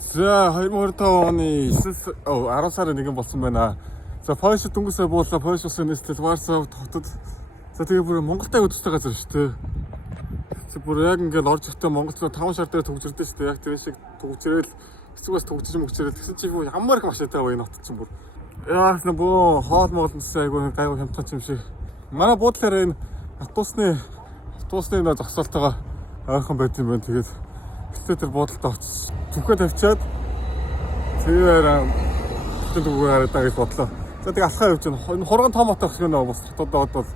За 2025 оны 10 сарын 1 болсон байна. За Польш дөнгөсөө буулаа. Польш улсын нийслэл Варшав хотод. За тэгээ бүр Монголтай өдөртэй газар шүү дээ. Бүр яг ингээд орж ирэхдээ Монголд 5 шар дээр төгжирдэн шүү дээ. Яг тэр шиг төгжрэл эцгээс төгжиж мөгжрэл тэгсэн чи бүр ямар их машинтай бай энэ хот чинь бүр. Яах нь бөө хоол моголносоо айгүй гайгүй хямдхан юм шиг. Манай буудлаараа энэ автобусны нөө зогсоолтойгоо ойрхон байт юм байна. Тэгээд гэтээ тэр буудалд очиж зүгхээ тавьчаад тэр түгээр хараад байгаа гэж бодлоо. За тэгээ алхаа явж байна. Энэ хурган том хот гэх юм уу бас хотод бол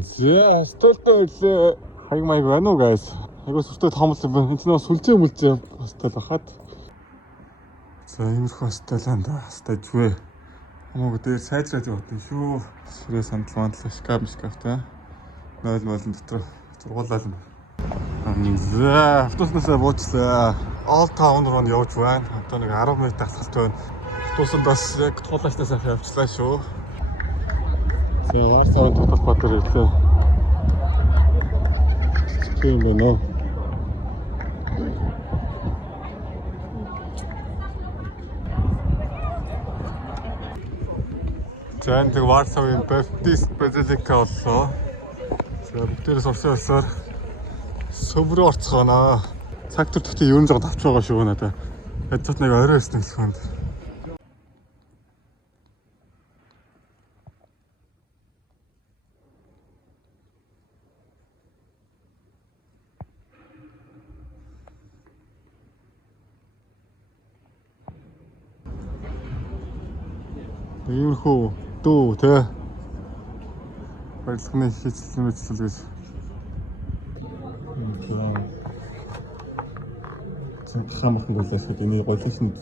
зэ столтой ирлээ. Хаяг маяг байна уу guys? Айгуу сүртэй томлсон юм байна. Энд нөө сүлжээ мүлжээ хостел бахад. За иймэрхүү хостеланд стажвэ. Хамаагүй дээр сайжраад явдаг шүү. Ширээ сандал шкафтай. Нойл болон дотор зургуулаад байна. За автобуснаас буучлаа. Old Town руу явж байна. Одоо нэг 10 минут тасгалт байна. Автобусанд бас яг туулаачнаас явчлаа шүү. За Варшавын дотор батар ирлээ. Тийм байна. За энэ Варшавын Баптист Базилика боллоо. За бүгдээрээ сурсан улсаар сөмрөө орцгооноо. Цаг төр гэхдээ ерөн жоо тавч байгаа шүү надаа. Ядчад нэг орой өснө гэх юм. Иймэрхүү дөө тэ барилганы хийцэл гэж. Хамаахан гүйлээс энэ голлишн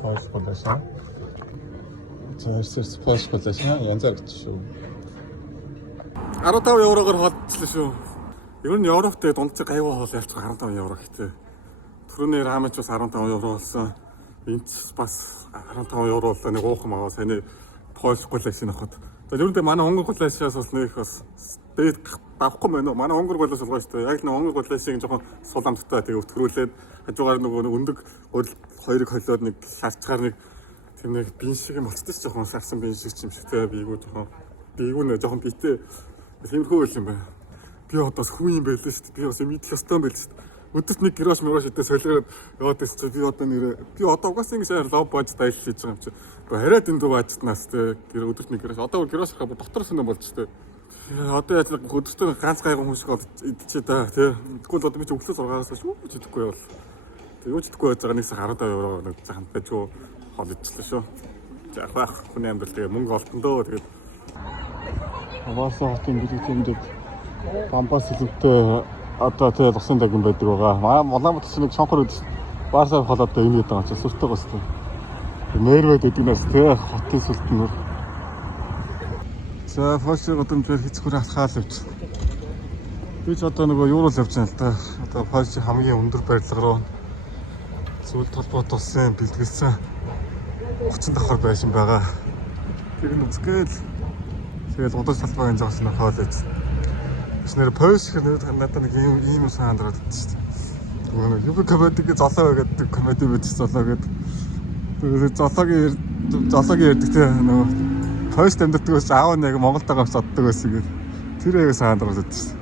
хойш голлашаа. Зээрс паш голлашаа янзаар гэж шүү. 15 евроор хоолцлоо шүү. Ер нь Европт дунджиг гайваа хоол ялцгаа 15 евро гэхтээ. Түрүүний рамч бас 15 евро болсон. Энд бас 15 евро боллоо нэг уухан аваа сайн Польш голлаш нөхөд. Тэгээд ер нь манай Монгол голлашаас бол нэг бас дээд давхгүй байна уу? Манай Монгол голлаш болгоо шүү дээ. Яг нэг Монгол голлашийг жоохон сул амттай тэгээ өтгөрүүлээд хажуугаар нөгөө өндөг хоёрыг холиод нэг шарчгаар нэг тэр нэг бин шиг юм болчихсон ч жоохон шарсан бин шиг юм шигтэй бийгүү нэ жоохон битээ тиймэрхүү юм байна. Би одоо хүн юм байлаа шүү дээ. Би бас мэдэх ёстой юм байл шүү дээ. Өдөрт нэг грош идээ солиороод яваад байсан чи би одоо угаасаа ингэ лоб бож дайлж хийж байгаа юм чи. Хараад энэ дуу баажтнаас те өдөрт нэг грош одоо грош хаа доктор сонирн болж те. Одоо яаж нэг өдөртөө ганц гайгүй хүн шиг идчихээ та те. Тэгвэл одоо би ч өглөө 6-аас шүү чидэхгүй бол. Тэг юу чидэхгүй байж байгаа нэгс 15 евро нэг цахан бajгүй хол идчихлээ шүү. За яах хүний амьдрал тэгээ мөнгө олтон дөө тэгээд Варшав хотын бүлэг тэмдэг Пампас хэлэнтэй одоо тэгээ тусан дагин байдаг байгаа. Улаанбаатар нэг шонхор үдс Варшав холоод энэ гэдэг байгаа ч сүртэй гостой. Нэрвэд эдгнээс тэгээ хотын сүлтнөр. За Польшийн гудамжаар хэцхүр алхаал явж. Би ч одоо нөгөө юуруу явж байна л да. Одоо Польшийн хамгийн өндөр барилга руу зүйл толгойд тусан бэлтгэлсэн 30 давхар байшин байгаа. Тэр нь үзгээл тэгээд удаж талбай энэ жоос нөхөөл гэж. Нэр Польш гэдэг надад нэг ийм сандраад байна шүү дээ. Нөгөө юб комедиг золоо гэдэг комеди бич золоо гэдэг. Тэгээд золоогийн ярьдаг те нөгөө Польш амьдардаг ус аав нэг Монголд байгаа боддог байсан гэдэг. Тэр аяга сандраад байна шүү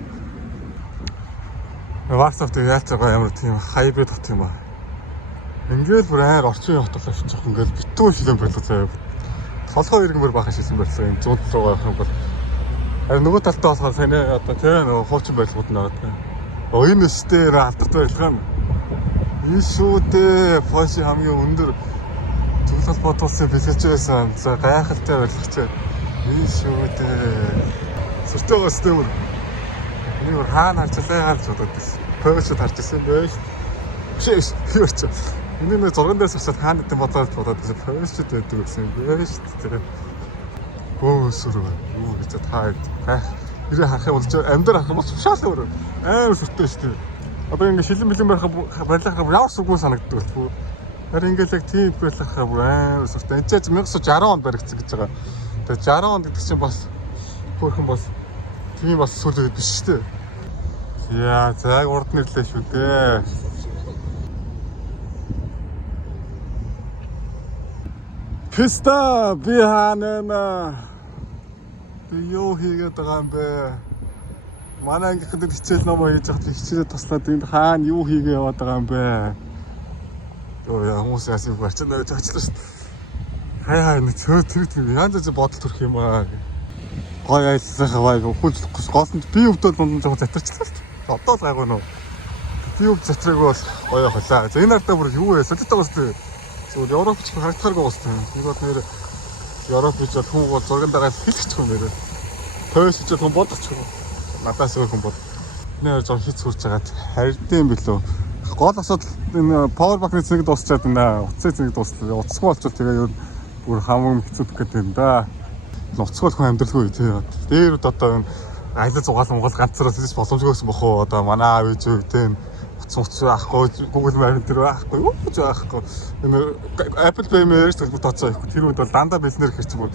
дээ. Варшавт яалц байгаа ямар тийм хайбрид хот юм аа. Ингээл бүр айр орчин хот болоо шүү. Ингээл битүү шилэн байлгаа заяа. Толгой иргэнээр бахан шилсэн барьсан юм. Зүүн руу явах юм бол харин нөгөө талдаа болохоор сайн одоо тийм нөгөө хуучин барилгууд нь байгаа. Энэ өстэй алдарт барилга нь. Энэ шүү дээ Польшийн хамгийн өндөр зөвлөл бодуулсан бэлгэж байсан. За гайхалтай барилга ч. Энэ шүү дээ. Сүртэй өстэй мөр. Энэ хаана харчлаа гэж бодоод байсан. Польшд харж ирсэн байж. Биш юу ч. Энэ нэг 6 дээрс очиад хаана гэдэг бодоод байсан. Польшд байдаг гэсэн юм байж тийм. Бөөсөр юу гэж таа ирээ харахыг болж амьдар харах бол шаал өөр амар сүртэй шүү дээ. Одоо ингэ шилэн бэлэн барилгахаар ямар сүггүй санагддаг бол. Харин ингээл яг тийм барилгахаар амар сүртэй. Энд 1960 онд баригдсан гэж байгаа. Тэгээ 60 онд гэдэг чинь бас хөөрхөн бас Тийм бас сүлээд биш шүү дээ. Яа, за урд нэрлээ шүү дээ. Писта би хаана юу хийгээд байгаа юм бэ? Манай ангийнхад хичээл номоо хийж байгаа хичээлээ туслаад энд хаана юу хийгээ яваад байгаа юм бэ? Йоо яа хүмүүс яасан юм барч нэ зогчлоо шүү дээ. Хаяа нэг тэр янз бүр бодол төрөх юм аа. Гой айлсаа байг хүлдэхгүй гол нь би өвдөө дунд жоо затарчлаа шүү дээ. Одоо л гайгүй нөө. Би өвд затраг бол гоё холаа. За энэ ардаа бүр юу вэ? Солиотой гоос дээ. Зөв Европч харагдахааргүй гоос дээ. Тэгвэл нэр Европч бол хүн бол зурган дараа хэлчихч хүн нэрээ. Тойс ч хүн бодохгүй. Надаас өөр хүн бод. Нэр зов хийц хүрч байгаад харьдсан билүү. Гол асуудал энэ power bank-ны цэнийг дуусчаад байна. Утасны цэнийг дуусчлаа. Утасгүй болчихвол тэгээ юу бүр хамаг хэцүүдэх гэдэг юм да. Уцгуул хүн амьдралгүй тий. Дээр одоо аялал зугаал Монгол ганцаараа тийч боломжгүй гэсэн бохоо. Одоо манай аав ээж үедээ утас аахгүй Google Map дээр байхгүй юу ч аахгүй. Энэ Apple Pay мээр ч бүр тооцоо ихгүй. Тэр үед бол дандаа бэлнэр хэрч бүр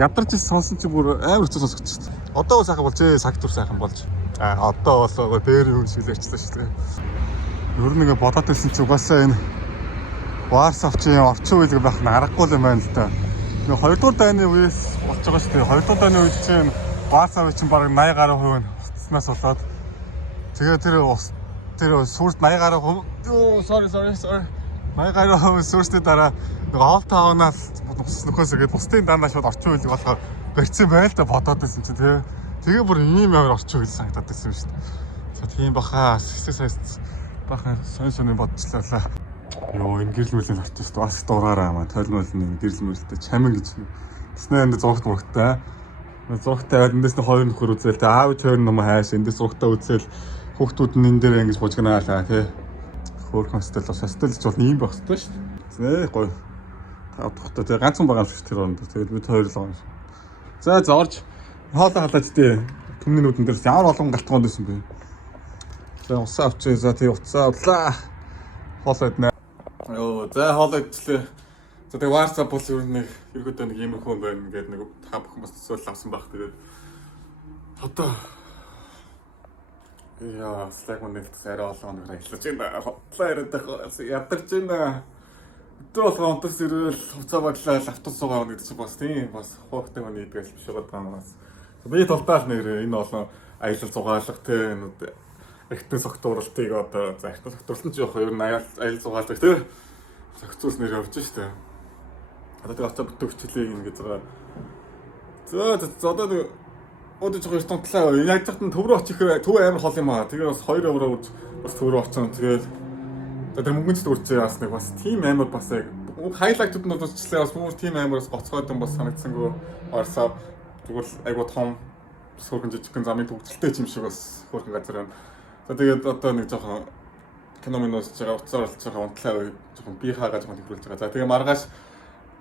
ядарч сонсон чи бүр амар хэцүү сонсогдчихсон. Одоо сайхан болжээ, сагтур сайхан болж. Одоо бол дээр юм шилэрчлээ шүү дээ. Ер нь ингээ бодоод байсан чи угаасаа энэ Warsaw-ийн орчин үеийг байх нь аргагүй юм байна л да. Нэг 2 дугаар дайны үеэс болж байгаа шүү дээ. 2 дугаар дайны үед чинь Warsaw чинь бараг 80 гаруй хувь уцснаас болоод тэгээ тэр сүрт 80 гаруй юу sorry 80 гаруй хувь сүртний дараа нэг Old Town-аас нөхөөс гээд бусдын дандаа шууд орчин үеийг болохоор барьсан байл та бодоод байсан чинь тэгээ бүр ийм амар орчин үеийг санагдаад байсан юм шүү дээ. За тийм баха хэсэг сайс бахан сонь бодчихлаа. Йоо энэ гэрэл мөрлийн артист бас дураараа маа тойлмолны гэрэл мөрлөлтэй чамин гэж тэснэ энэ зурагт мөрөгтэй. Зурагтай байгаад эндээс нь хоёр нөхөр үзэл тэ аав хоёр ном хайш эндээс зурагтаа үзэл хүүхдүүд нь энэ дээр ингэж бужигнаалаа тий. Хөөрхөн стил бас стилж бол ийм байх хэрэгтэй шүү дээ. Зэ гоё. Тав тухтай тий ганцхан байгаа юм шиг тэр онд. Тэгэл бид хоёр л байгаа юм шиг. За орж хоолоо халаач тий. Түмний нүдэн дээр ямар олон гартгоонд байсан бэ? За усаа авчээ. За тий уцаа авлаа. Хоолоо иднэ. Оо за хоолоо идлээ. За тэгээ WhatsApp бол ер нь нэг ерөөдөө нэг юм хүн байна гэдэг нэг та бүхэн бас төсөөлөл авсан байх. Тэгээд одоо яа Slack үнэлт арай олон хоног ажиллаж байна. Хотлоо ядарч байна. Өдөр болгоо онтос ирэл хуцаа бодлоо автобус суугаа гэдэг чинь бас тийм бас хуухтай хүний идэгэл биш байгаа юм бас. Би толтаал нэр энэ олон аялал зугаалга тийм эртний согтууралтыг одоо за эртний согтууралт нь жоох ер нь аялал зугаалдаг тийм согцуулс нэр явж штэ. Одоо тэг очоо бүтэгчлээ ингэж байгаа. За одоо нэг өдөр жоо тонтлаа яг захт нь төв рүү очих төв амар хол юм аа. Тэгээ бас 2 евро үз бас төв рүү очсон. Тэгээд тэр мөнгөнд үржээ бас нэг бас тийм амар бас яг хайлайтууд нь болчихлаа бас бүр тийм амараас гоцгоод юм бас санагдсангүй орсоо тэгвэл айгуу том сөргөн жижигхэн замын төгсөлтэй юм шиг бас хөргөн газар байна. За тэгээд одоо нэг жоохон кино минус жага уцаар болж байгаа унтлаа үе жоохон би хаагаа жоохон төвлөрж байгаа. За тэгээ маргааш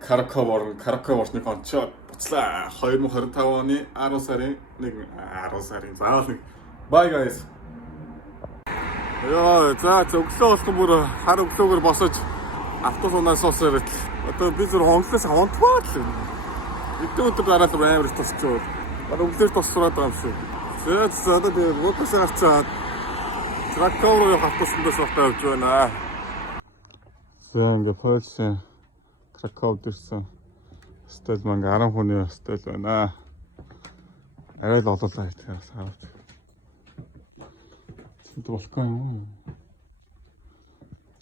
Краков орны концерт буцлаа 2025 оны 10 сарын 10 сарын заавал нэг bye guys. Яа за өглөө болгон бүр хар өглөөгөр босож автобуснаас суусаад одоо би зөв хонглоос хонтваад л өдөр дараа л амар их тусчоо. Бараг өглөөр тусраад байгаа юм шиг. За одоо би өглөөс авчаад Краков руу автобуснаас явж байна. За ингээ Польшийн Краков дэрсэн стил манга 10 хүний стил байна. Арай л олоолаа гэхээр хараад. Тэнд болохгүй юм.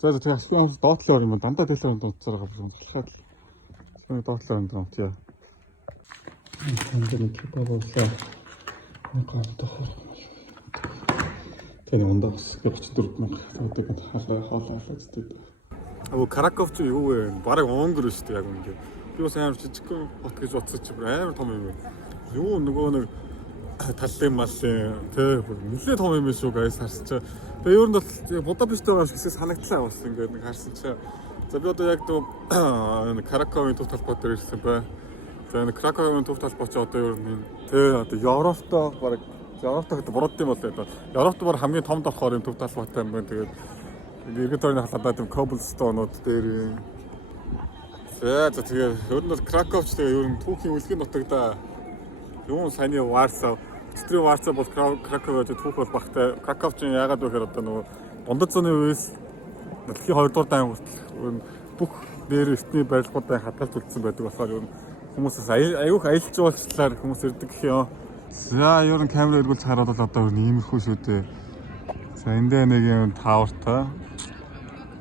За тэгээ асуун доотлоор юм дандаа дэлгэрэн дунцаар байгаа юм болоход. Асууны доотлоор юм дунтяа. Энд нэг кипа боллоо. Тэр ондоос 34,000 төгрөг хаалаа зүтэй. Краков ч юу вэ? Бараг Монгол шүү дээ яг үнэ. Би бас амар жижигхэн хот гэж бодсоч амар том юм. Юу нөгөө нэг таллын малын тэ нэлээд том юм шүү guys харсчаа. Тэгээ ер нь бол Будапешт байгаа юм шиг санагдлаа бас ингээд нэг харсан чаа. За би одоо яг энэ Краковын төв талбай дээр ирсэн бай. За энэ Краковын төв талбай ч одоо ер нь тэ одоо Европтой бараг Европтой бурууд юм болоо. Европт бар хамгийн том болохоор энэ төв талбайтай юм байна. Тэгээд иргэд орны халаадаа тийм cobblestone-ууд дээр за тэгээ ер нь бол Краковч тэгээ ер нь түүхийн үлгийн нутагда юу саяны Warsaw Тэтгэврийн варцаа бол Краков гэж түүх бол багтай. Краков чинь яагаад вэ гэхээр одоо нөгөө дундад зууны үеэс дэлхийн 2 дугаар дайн хүртэл бүх дээр эртний барилгуудаа хадгалж үлдсэн байдаг болохоор ер нь хүмүүсээс аюух аялал жуулчлалаар хүмүүс ирдэг гэх юм. За ер нь камер эргүүлж хараад бол одоо иймэрхүү шүү дээ. За эндээ нэг юм таавартай.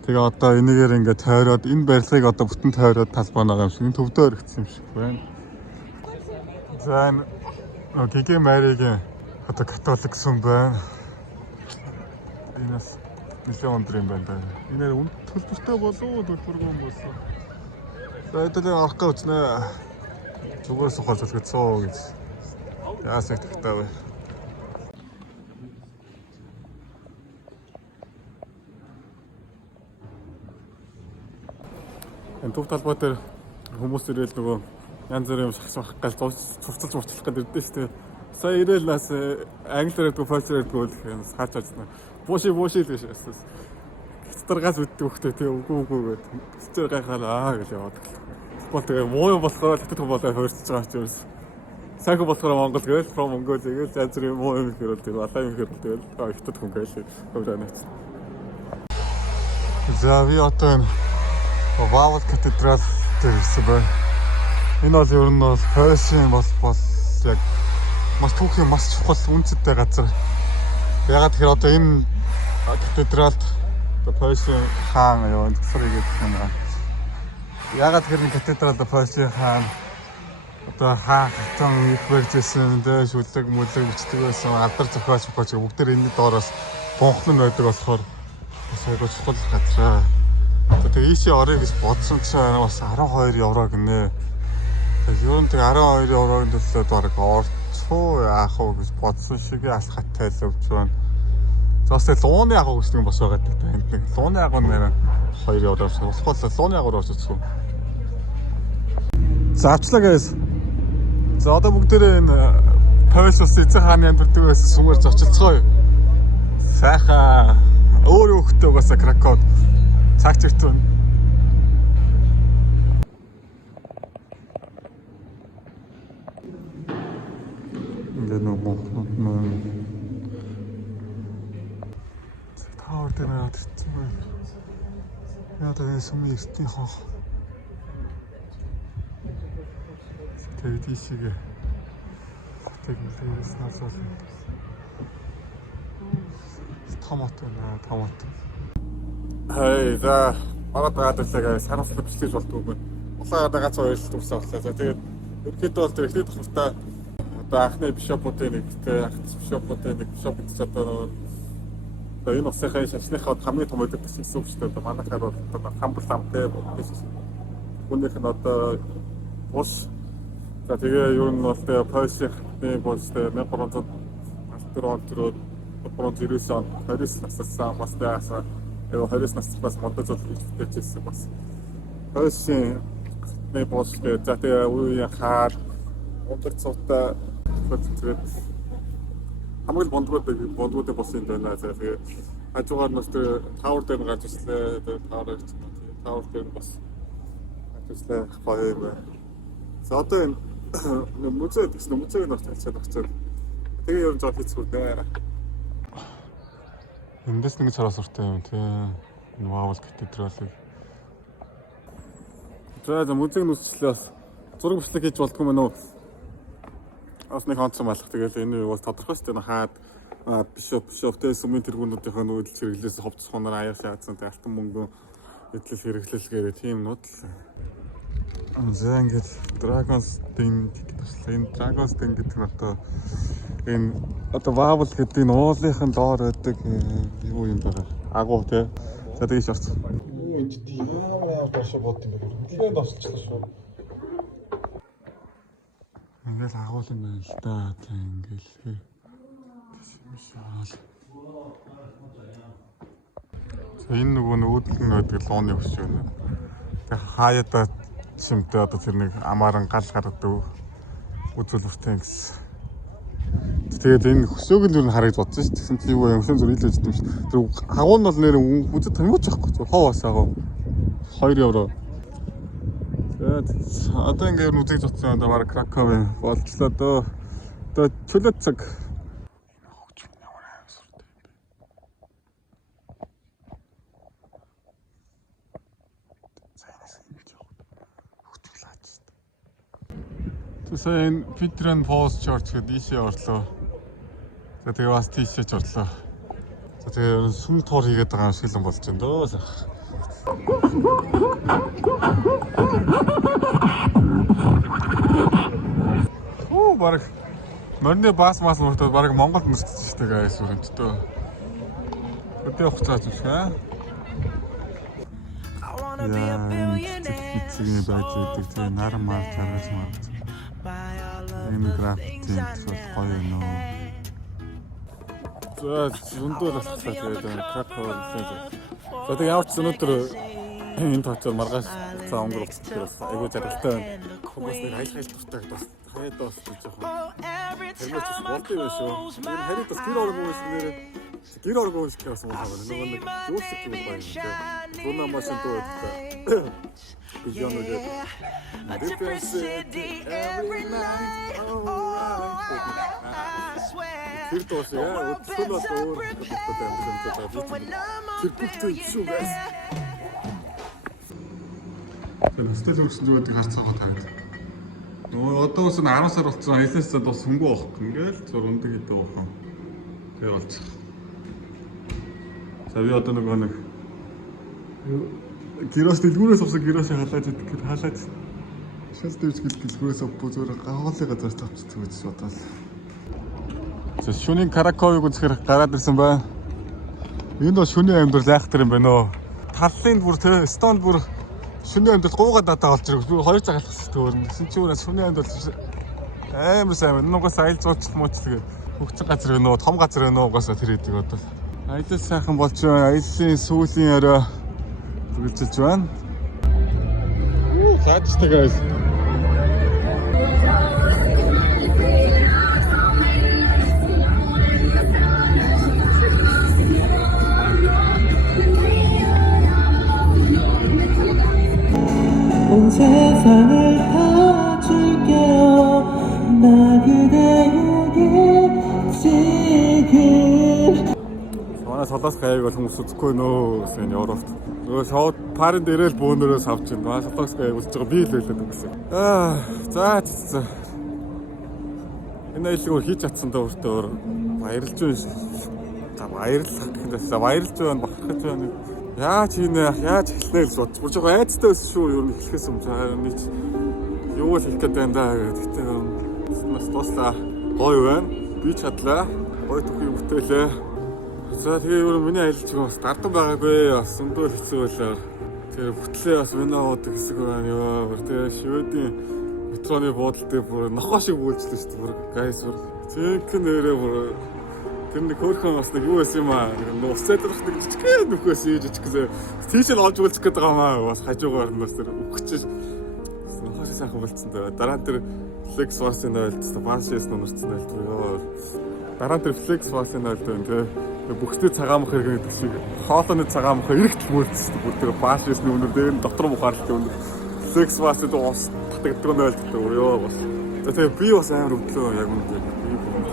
Тэгээ одоо энийгээр ингээд тойроод энэ барилгыг одоо бүтэн тойроод талбай байгаа юм шиг төвдөө өргөцсөн юм шиг байна. За Гигэ Маригийн одоо католик сүм байна. Энэс нэлээд өндөр юм байна. Энэ төлбөртэй болов уу төлбөргүй юм болов. За эдгээр арах гэж нэ зүгээр сухал төлгөцөө гэж. Яасах тагтаа бай. Энэ төв талбай дээр хүмүүс ирэл нөгөө янз бүрийн шахах гал цуцалж муцлах гэдэг ирдэ шүү дээ. Сая ирээл нас англиар гэдэг фолчер гэдэг үл хаач ажиллана. Буши л гэж хэлсэн. Гитаргаас үддэг хөхтэй тий үгүй гэдэг. Гитар гайхалаа гэж яваад. Бол тэгээ муу юм болохоор хятад хүмүүс болоо хуурч байгаа ч юм. Сайхан болохоор Монгол гээл from Mongolia гээл янз бүрийн муу юм хэрэг тэгээ алаа юм хэрэг тэгээ хятад хүн гээл хөврэнэт. За би одоо Вавл катедрал дээр ирсэн байна. Энэ бол ер нь бол Польшийн бол яг маш түүхийн маш чухал үндэстэй газар. Ягаад тэгэхээр одоо энэ катедралд Польшийн хаан яваад тусрыг гэдэг юм байна. Ягаад тэгэхээр катедралд Польшийн хаан одоо хаан их барьжсэн дээ шүлэг мүлэг бичдэг байсан алдар зохиолч бүгдээр энэ доороос бонхон байдаг болохоор бас айгуу чухал газар. Тэгээ ийшээ орё гэж бодсон чинь бас 12 евро гинэ. Тэгээ ер нь 12 еврогийн төлөө баг орцоо яах вэ гэж бодсон шиг алхахтай л өвчөн. Заас лууны агуу гэсэн юм бас байгаа гэдэг. Энд нэг лууны агуу нэрэн 2 евроос болохгүй лууны агуу орчихсон. Заачлаа guys. За одоо бүгдээрээ энэ Польш улсын эзэн хааны амьдардаг байсан сүмээр зочилцгоо. Сайхан өөр хөлтөө угаасаа Краков цагт иртэн. Ингээд нэг монхнууд маань тавар дээр наваад ирсэн байна. Яа тэгээ сүмийн эртний хоо. Тэгээд ийшээ тэглээс насаал. Томат байна, томат. Хей, за ороод байгаа дэлээ санаачлах бичлэж болдгоо байна. Улаагаад байгаа цаа ойлт үсээ боллоо. За тэгээд ерөнхийдөө бол тэр ихний тохиолтой одоо анхны бишопуудын нэг бишопуудын нэг бишоп гэж одоо энэ усынхаа шашныхаа хамгийн том өдөр гэсэн үг шүү дээ. Манайхаар бол одоо хамбал амтай байсан. Хүнийх нь одоо бус. За тэгээ ер нь бол тэгээ Польшийн бусдаа 1304 он төрөө 1999 он 20 наснаас бас яасан 20 наснаас модод зүйлжсэн бас. Польшийн бусдаа за тэгээ үеийн хаар өндөр цогтой тэгээд хамгийн бондгууд бос юм байна. За тэгээ хажуугаар нь тэр тавар дээр гарч ирлээ. Тэгээ тавар дээр бас ажиглаа гоё юм байна. За одоо энэ музей гэсэн музейг нэрч байгаа. Тэгээ ер нь жоо хийцгүй дээ. Эндээс нэг цараа суртай юм тий. Энэ Вавл катедралыг. За музейг нүсчлээ бас зураг бичлэг хийж болдгоо мөн үү? Бас нэг онцгой малах. Тэгэл энэ бол тодорхой шүү дээ. Хаад бишоптэй сүмийн тэргүүнүүдийн нүүдэл хэрэглээс ховцох хоноор аяар шаацсан тэ алтан мөнгө эдлэл хэрэглэлгээр тийм нууд л. За ингээд Dragon's Den гэсэн энэ Dragon's Den гэдэг нь одоо Вавл гэдэг энэ уулынхан доор байдаг юу юм бэ? Агуу тий. За тэгэж авц. Энд тийм амар доош бод юм байна. Нэлээд доошлчлаа шүү. Ингээл агуул юм байна л да. Ингээл энэ нөгөө нүүдэлн байдаг лууны хөш юм. Тэг хаяада чимтэй одоо тэр нэг амааран гал гаргадаг үзүүлбэртэй гэсэн. Тэгээд энэ хөсөөг нь юу н харагдаж бодсон шүү. Тэгсэн чинь юу юм хөсөн зүр илээж дим шүү. Тэр агуу нь бол нэр үзэж тамигч байхгүй. Хов бас агуу 2 евро. Тэгээд одоо ингээд үзэж бодсон одоо баг Краковын болчлоо дөө. Одоо чөлөө цаг Сайн Питрен Фолс Church гэдэг ийшээ орлоо. За тэгээ бас тийшээ ч орлоо. За тэгээ сүм тоор хийгээд байгаа шиг л болж байна дөө. Бараг мөрний бас мөртөө бараг Монголд нэрчсэн шүү дээ гайс өрөндөө. Өдөө хуцааж биш хаа. Эцгийн байдлыг тэгээ нармаар чаргаж маргаж. Энэ графтинг гоё нөө. За зөндөө болчихлаа тэгээд Краков лээ. За тэгээ ямар ч өнөөдөр энэ тооцоор маргааш цаа өнгөрөх учраас айгүй жаргалтай байна. Хүмүүс нэг айл дуртай бас хаяад бас жоохон тэрмэс болтой байх шүү. Энэ харин бас гэр орон хүмүүс нэрээ гэр орон хүмүүс гэсэн юм байна. Нөгөө нэг юусик юм байна. Зуна машин дөө гэдэг. Бижон гэдэг. Тэр тоос яа өчтөн бас өөр бодтой юм байна. Тэр бүгд шүү guys. Тэр хостел өрсөн зүгээр харцаагаа тавьд. Нөгөө одоо бас 10 сар болсон. Хэлээс бас хөнгөө авах. Ингээл зур өндөг хийдэг бахан. Тэгээ болчих. За би одоо нөгөө нэг гэрээс дэлгүүрээс авсан гэрээс халаад идэх гээд халаад шал дэвч гэлгүүрээс авбуу зүгээр гавхалын газар тавьчихсан гэж бодвол. За шөнийн Краковыг үзэхээр гараад ирсэн байна. Энэ бол шөнийн амьдрал айхтар юм байна оо. Тарлын бүр тэ Эстонд бүр шөнийн амьдрал гуугаад надад олж ирэх. Бүр 2 цаг алхах төөрн. Тэсэн чи өөрөө шөнийн амьдрал амар сайн байна. Нугас айл зуучих мууч тэгээд хөгцөн газар байна уу, том газар байна уу угаасаа тэр хэдэг одоо. Аялал сайхан болж байна. Аяллаа сүүлийн орой үргэлжилж байна. Цаадчтай guys. 온 세상을 다 줄게요 나 그대에게 지금 Манай солоос гайг бол хүмүүс үзэхгүй нөө гэсэн Европт. Нөгөө шоуд парын дээрээ л бөөнөрөөс авч байна. Манай солоос гайг үзэж байгаа би л байлаа гэсэн. За. Энэ аяллаа хийж чадсан даа өөртөө баярлж байна. За баярлах гэхээс баярлж байна, бахархаж байна. Яажийнэ яаж эхлэнэ гэж бодчих. Бүр жоохон айцтай байсан шүү. Юу нэг эхлэхээс өмнө нэг юу л хэлэх гээд байна да гэдэг. Бас туслаа. Гоё байна. Би чадлаа. Гоё төхий бүтээлээ. За тэгээ юу миний аялалч бас дардан байгаагүй. Бас өндөө хэцүү байлаа. Тэгээ бүтлээ бас вино уудаг хэсэг байна ёо. Тэгээ шведийн метроны буудалтай бүр нохоо шиг бүлжлээ шүү дээ. Бүр гайс бүр. Зинхэн нэрээ бүр тэр нэг хөөрхөн бас нэг юу байсан юм аа. Нэг уцаад дөрөх нэг жижиг нөхөөс жижиг гэсэн. Тийш л олж үлдэх гээд байгаа маа. Бас хажуугаар нь бас тэр өгчөж нохоо сайхан болцсон даа. Дараа тэр флекс васын ойлцсон. Баашээс нэрсэн ойлцсон ёо. Дараа тэр флекс васын ойлцсон тий. Бүхтэй цагаан мах хэрэг гэдэг шиг хоолойны цагаан мах эргэтл мөрдсөн. Бүр тэр баашээс нүнэр дээр нь дотор мухаарл өндөр. Флекс васын ус татагддаг нь ойлцсон ёо бас. За тэгээ би бас амар өглөө яг үнэхээр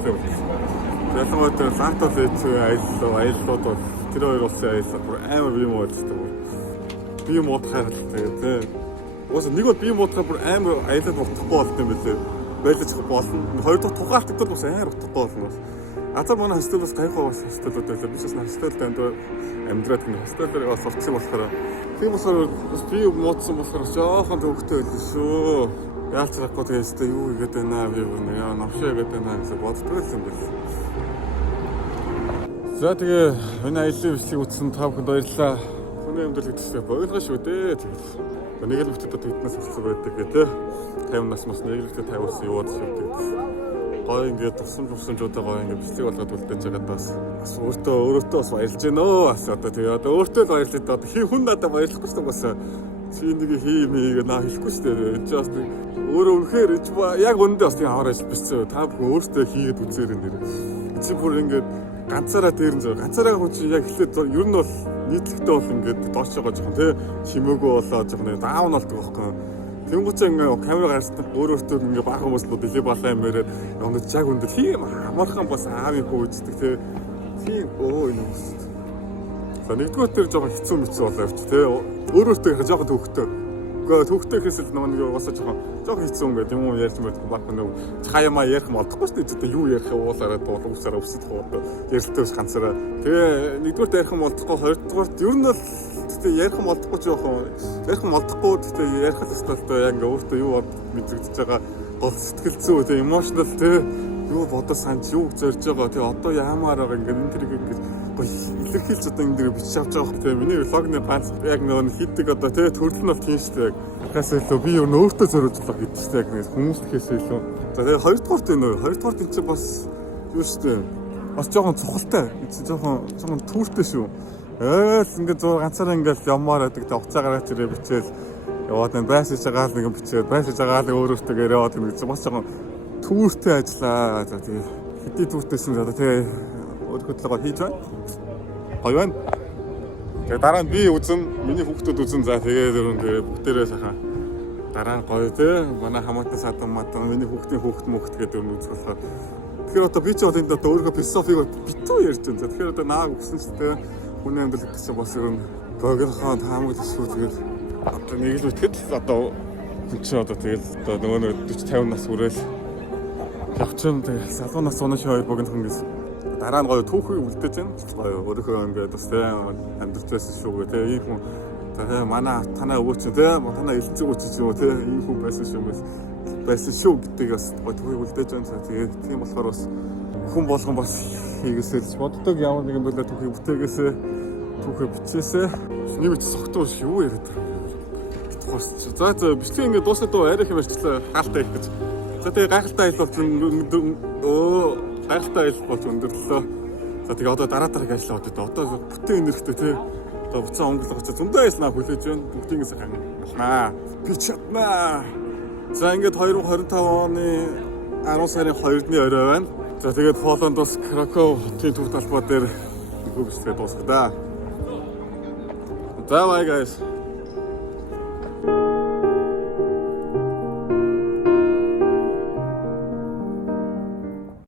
би өглөө. Ялангуяа лантол хэцүү аяллууд бол тэр хоёр улсын аялал бүр амар бие мууддаг. Бие муудахаар л тэгээд уус нэг бол бие муудахаар бүр амар аялал утгахгүй болт юм билээ. Байлж болно. Хоёр дахь тухаалтад бас амар утгахгүй болно. Азар манай хостел бас гайхаа бас хостелууд байлаа. Биш бас хостел данд амьдраад гэнэ хостел дээр бас орчих болохоор тийм болохоор бас бие муудсан болохоор жоохон төвөгтэй байлаа шүү. Яалч рахгүй тэгээд юу игээд байна би бүр яа навшаа игээд байна гэсэн боддог юм байна. За тэгээ энэ аяллаа бичлэг үзсэн та бүхэнд баярлалаа. Хүний амьдрал гэдэгсээ бойлгоо шүү дээ. Тэгээд нэг л бүтэд одоо хэднээс хэлсэн байдаг гэдэг. 50 нас мас нэг л бүтэд 50 яваад шүү дээ. Гой ингээд тусамжуудаа гой ингээд бичлэг болгоод үлдээж байгаад бас өөртөө бас баярлж байна өө. Бас одоо тэгээ одоо өөртөө л баярлалаа. Одоо хүн надад баярлахгүй шүү бас. Чи нэг хиймээ наа хэлэхгүй шүү дээ. Энд ч бас өөрөө үнэхээр яг өндөө бас тийм аваар ажил бичсэн. Та бүхэн өөртөө хийгээд үзээрэн нэр. Чи бүр ингээд ганцаараа дээр нь зөв ганцаараа хүн чинь яг эхлээд ер нь бол нийтлэгтэй бол ингээд доош байгаа жоохон тий чимээгүй болоо жоохон даун болдог байхгүй. Тэнгуүцээ ингээд камера гарсан өөрөөртөө ингээд баах хүмүүс л дэлээ балаа юм яриад өнөд чаг өндөд хийм амархан бас аавын хөө үздэг тий. Тийм энэ үст. За нэгдүгээр тэр жоохон хэцүү болоо явч тий өөрөөртөө жоохон төвхтэй. Гэхдээ түүхтэй хэсэл нэг уусаа жоохон хэцүү юм гэдэг юм уу ярьж мэдгүй баг нэг хаяма ярих болдохгүй шүү дээ. Юу ярих уулаараа дуулуусаараа өсөж хоо ярилтээс ганцаараа. Тэгээ нэгдүгээр ярих юм болдохгүй, хоёрдугаар ер нь л ярих юм болдохгүй жоохон ярих юм болдохгүй гэхдээ ярих л өсөлтөө яг ингээ өөртөө юу мэдэгдэж байгаа гол сэтгэл зүй тэгээ emotional тэгээ юу бодож санаж юу зорж байгаа тэгээ одоо яамаар байгаа ингээ энэ тэрийг ингээ гоё илэрхийлж одоо энэ дээр бичиж авч байгаа тэгээ миний влогны ганц яг нэг хийдэг одоо тэгээ төрөл нь бол тийм шүү дээ. Тэгээс илүү би юу өөртөө зориулж байгаа гэдэг шүү дээ яг нэг хүмүүс тэхээс илүү. За тэгээ хоёрдугаарт энэ хоёрдугаарт энэ чинь бас юу шүү дээ. Бас жоохон цухалтай жоохон түүртэй шүү. Ингээд зур ганцаараа ингээд ямаар байдаг та уцаа гаргаж ирээ бичээл яваад энэ байсаж байгаа л нэг бичээд байсаж байгаа л өөрөөсөө яваад нэг бас жоохон түүртэй ажиллаа. За тэгээ хэдий түүртэйсэн одоо тэгээ өөрөөр төлөөгөө хийж байна. Гоё байна. Тэгээ дараа нь би үзэн миний хүүхдүүд үзэн за тэгээ бүгдээрээ сайхан дараа нь гоё те манай хамаатан садан матан миний хүүхдийн хүүхд гэдэг юм үзэх болохоор тэгэхээр одоо би ч бол энд одоо өөрийнхөө философиг битүү ярьж байна. Тэгэхээр одоо нааг өгсөн ч тэгээ хүний амьдрал гэсэн бас ер нь богинохон таамаг төсвөө тэгэл одоо нэг л үтгэл одоо хүн чинь одоо тэгэл одоо нөгөө 40 50 нас хүрээл явчихсан тэгэл салуу нас унаш хоёр богинохон гэсэн дараа нь гоё түүхийг үлдээж байна. Гоё өөрийнхөө ингээд бас тэ амьдрал байсан шүү гэ тэ ийм хүн тэгээ манай танаа өвөө чинь тэ танаа элцэг өвч чинь тэ ийм хүн байсан шүү гэдэг бас гоё түүхийг үлдээж байна. Тэгээд тийм болохоор бас хүн болгон бас хийгээсэй боддог ямар нэгэн байлаа түүхийг бүтээгээсэй түүхээ бичээсэй нэг ч согтуу юу яриад байгаа. За бичлэг ингээд дуусаад арай их ярьчлаа хаалтаа их гэж. За тэгээ гайхалтай айл бол гайхалтай айл болж өндөрлөө. За тэгээ одоо дараа ажил аваад одоо бүтээн нэрхтээ тий одоо буцаа өнгөлөг зөндөө ажиллаа хүлээж байна. Бүгдийг сайхан алнаа. Би чаднаа. За ингээд 2025 оны 10 сарын 2-ны орой байна. За тэгээд Полонд бас Краков хотын төв талбай дээр нэг бичлэгээ дуусгая да. Bye guys.